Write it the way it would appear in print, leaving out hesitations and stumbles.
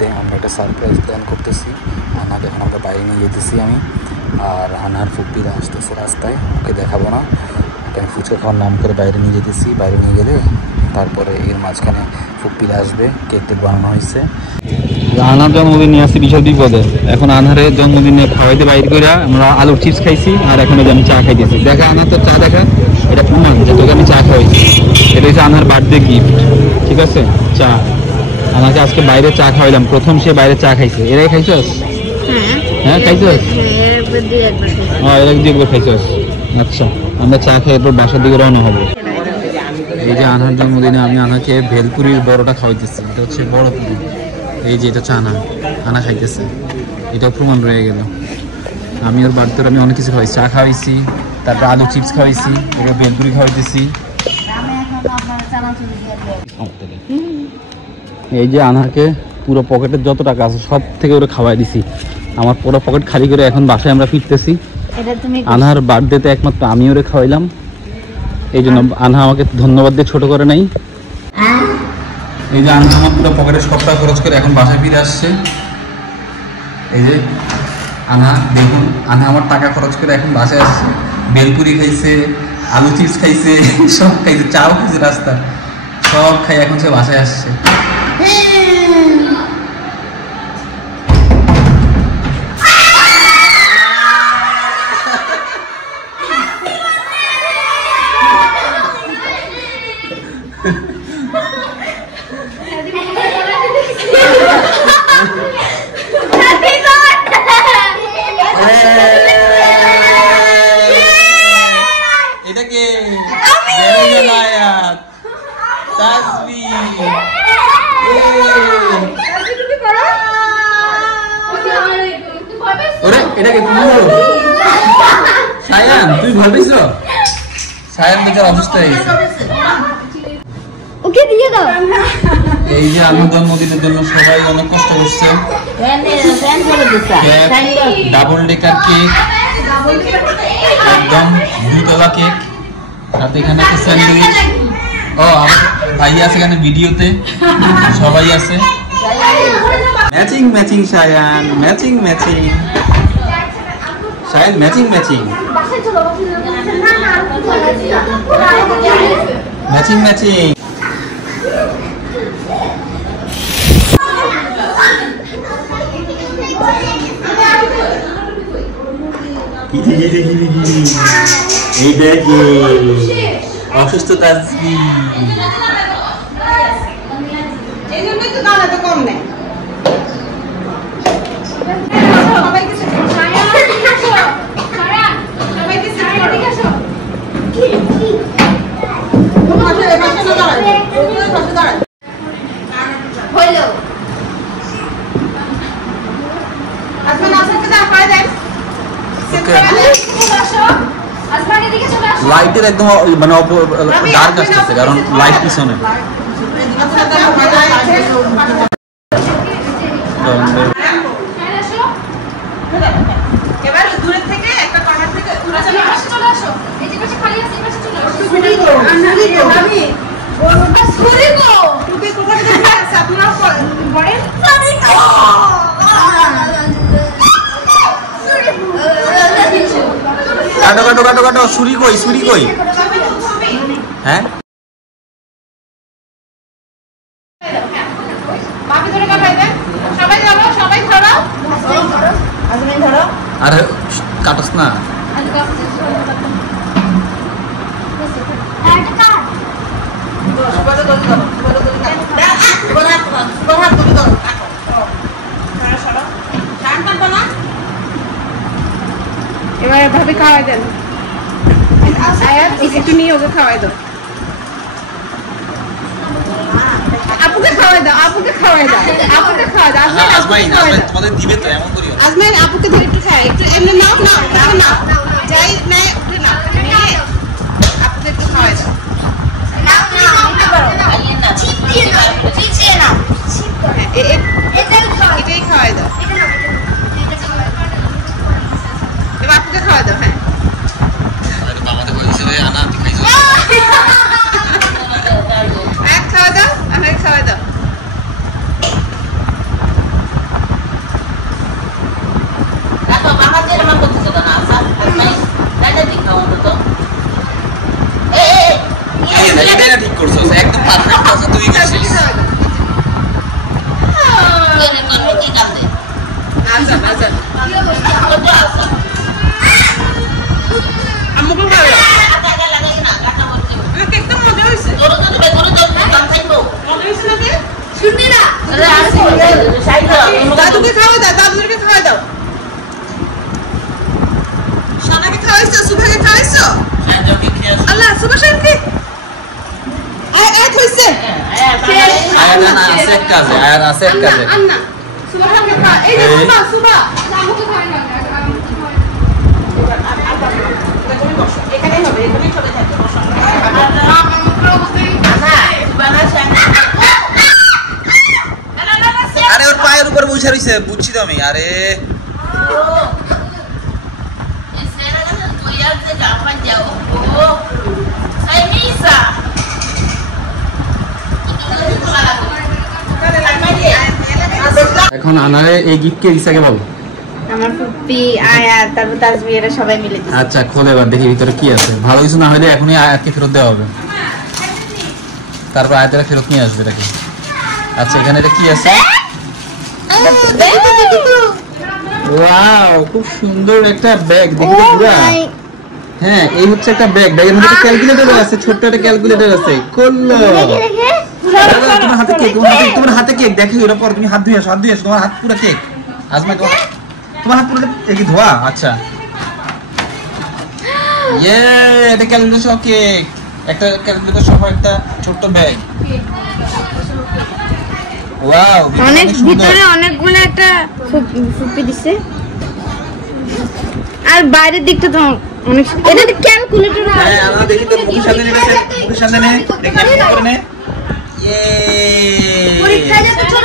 Birthday, আমরা একটা surprise plan করতেছি। আনাকে এখন আমরা বাইরে নিয়ে যেতেছি আমি, আর আনার ফুপিরা আসতেছে রাস্তায়, ওকে দেখাবো না, ওকে আমি ফুচকা খাওয়ার নাম করে বাইরে নিয়ে যেতেছি। বাইরে নিয়ে গেলে তারপরে এর মাঝখানে ফুপিরা আসবে, কেক টেক বানানো হয়েছে। আনার জন্মদিন নিয়ে আসছি বিশাল বিপদে। এখন আনারের জন্মদিনে খাওয়াইতে বাইর করে আমরা আলুর চিপস খাইছি, আর এখন আমি চা খাইতেছি। দেখা আনার তো চা দেখা, এটা প্রমাণ যে তোকে আমি চা খাওয়াইছি। এটা হচ্ছে আনার বার্থডে গিফট, ঠিক আছে? চা আমাকে আজকে বাইরে চা খাওয়াইলাম, প্রথম সে বাইরে চা খাইছে। এরাই খাইছস? হ্যাঁ খাইছস? হ্যাঁ এর এক দুইবার খাইছস। আচ্ছা আমরা চা খেয়ে এরপর বাসার দিকে রওনা হবো। এই যে আনার জন্মদিনে আমি আনাকে ভেলপুরির বড়টা খাওয়াইতেছি। এটা হচ্ছে বড় পুরি। এই যে এটা হচ্ছে আনা খাইতেছে, এটাও প্রমাণ রয়ে গেল। আমি ওর বার্থডে আমি অনেক কিছু খাওয়াইছি, চা খাওয়াইছি, তারপর আলু চিপস খাওয়াইছি, ওকে ভেলপুরি খাওয়াইতেছি। এই যে আনাকে পুরো পকেটের যত টাকা আছে সব থেকে ওরা খাওয়াই দিছি। আমার পুরো পকেট খালি করে এখন বাসায় আমরা ফিরতেছি। আনার বার্থডেতে একমাত্র আমি ওরে খাওয়াইলাম, এই জন্য আনা আমাকে ধন্যবাদ দিয়ে ছোট করে নাই। এই যে আনা আমার পুরো পকেটে সব টাকা খরচ করে এখন বাসায় ফিরে আসছে। এই যে আনা দেখুন, আনা আমার টাকা খরচ করে এখন বাসায় আসছে। বেলপুরি খাইছে, আলু চিপস খাইছে, সব খাইছে, চাও খাইছে, রাস্তা সব খাই এখন সে বাসায় আসছে। তুই ভয় পেয়েছ? সায়ান বেচার অসুস্থ হয়ে গেছে। ওকে দিয়ে দাও। এই যে আমার জন্মদিনের জন্য সবাই অনেক কষ্ট করছে। ডাবল ডেকার কেক, একদম 2 তলা কেক, সাথে এখানে একটা স্যান্ডউইচ। ও আমার ভাই আছে এখানে ভিডিওতে, সবাই আছে। Matching matching Sayan, matching matching Sayan, matching matching matching matching. এই দেখে অসুস্থ তাজবি, এই জন্যই তো দাম এত কম নেয়। লাইটের একদম মানে ডার্ক আসতেছে, কারণ লাইট পিছনে। কাটো কাটো কাটো কাটো, ছুরি কই, ছুরি কই? হ্যাঁ আরে কাটস না। এবারে ভাবে খাওয়াই দেন, একটু নিয়ে ওকে খাওয়াই দাও। আপুকে খাওয়াই দাও, আপুকে খাওয়াই দাও, আপুকে খাওয়াই দাও। আজমাইন তোমাদের দিবে তো, এমন করিও। আজমাইন আপুকে ধরে একটু খাই, একটু এমনি নাও নাও নাও, যাই নাই উঠে নাও, নিয়ে আপুকে একটু খাওয়াই দাও। নাও নাও নিতে পারো, চিপ দিয়ে নাও, চিচিয়ে নাও, এটাই খাওয়াই দাও। এবার আপুকে খাওয়াই দাও। হ্যাঁ আমাদের বলছে আনা খাইছো, খাওয়া দাও, আমাকে খাওয়াই দাও। শুনবি না দাদুকে খাওয়াই দাও দাদুকে খাওয়াই দাও সোনাকে খাওয়াইছো সুভাকে খাওয়াইছো আল্লাহ সুভা শান্তি আয় আয় কইছে আয়ান আছে এক কাজে আন্না সুভা শান্তি খা এই যে সুভা আমাকে খাওয়াই না এখানে হবে এখানেই চলে যাবে আরে ওর পায়ের উপর বসে রইছে বুঝছি তো আমি আরে এখন আনারে এই গিফট কে দিছে আগে বলো আমার ফুপি আয়া তারপর তাজবি এরা সবাই মিলে দিছে আচ্ছা খোলে এবার দেখি ভিতরে কি আছে ভালো কিছু না হলে এখনই আয়াতকে ফেরত দেওয়া হবে তারপর আয়াতেরা ফেরত নিয়ে আসবে এটাকে আচ্ছা এখানে এটা কি আছে ওয়াও খুব সুন্দর একটা ব্যাগ দেখি তো পুরা হ্যাঁ এই হচ্ছে একটা ব্যাগ ব্যাগের মধ্যে একটা ক্যালকুলেটর আছে ছোট্ট একটা ক্যালকুলেটর আছে খুললো তোমার হাতে কেক তোমার হাতে কেক দেখি ওর পর তুমি হাত ধুয়ে আসো তোমার হাত পুরো কেক আজমা তোমার হাত পুরো কি ধোয়া আচ্ছা ইয়ে এটা ক্যালকুলেটর সহ কেক একটা ক্যালকুলেটর সহ একটা ছোট্ট ব্যাগ ওয়াও অনেক ভিতরে অনেকগুলো একটা ফুপি দিছে আর বাইরের দিকটা তো অনেক এটা তো ক্যালকুলেটর হ্যাঁ আমরা দেখি তো মুখের সামনে নে দেখি করে নে ইয়ে পরীক্ষায় যত ছোট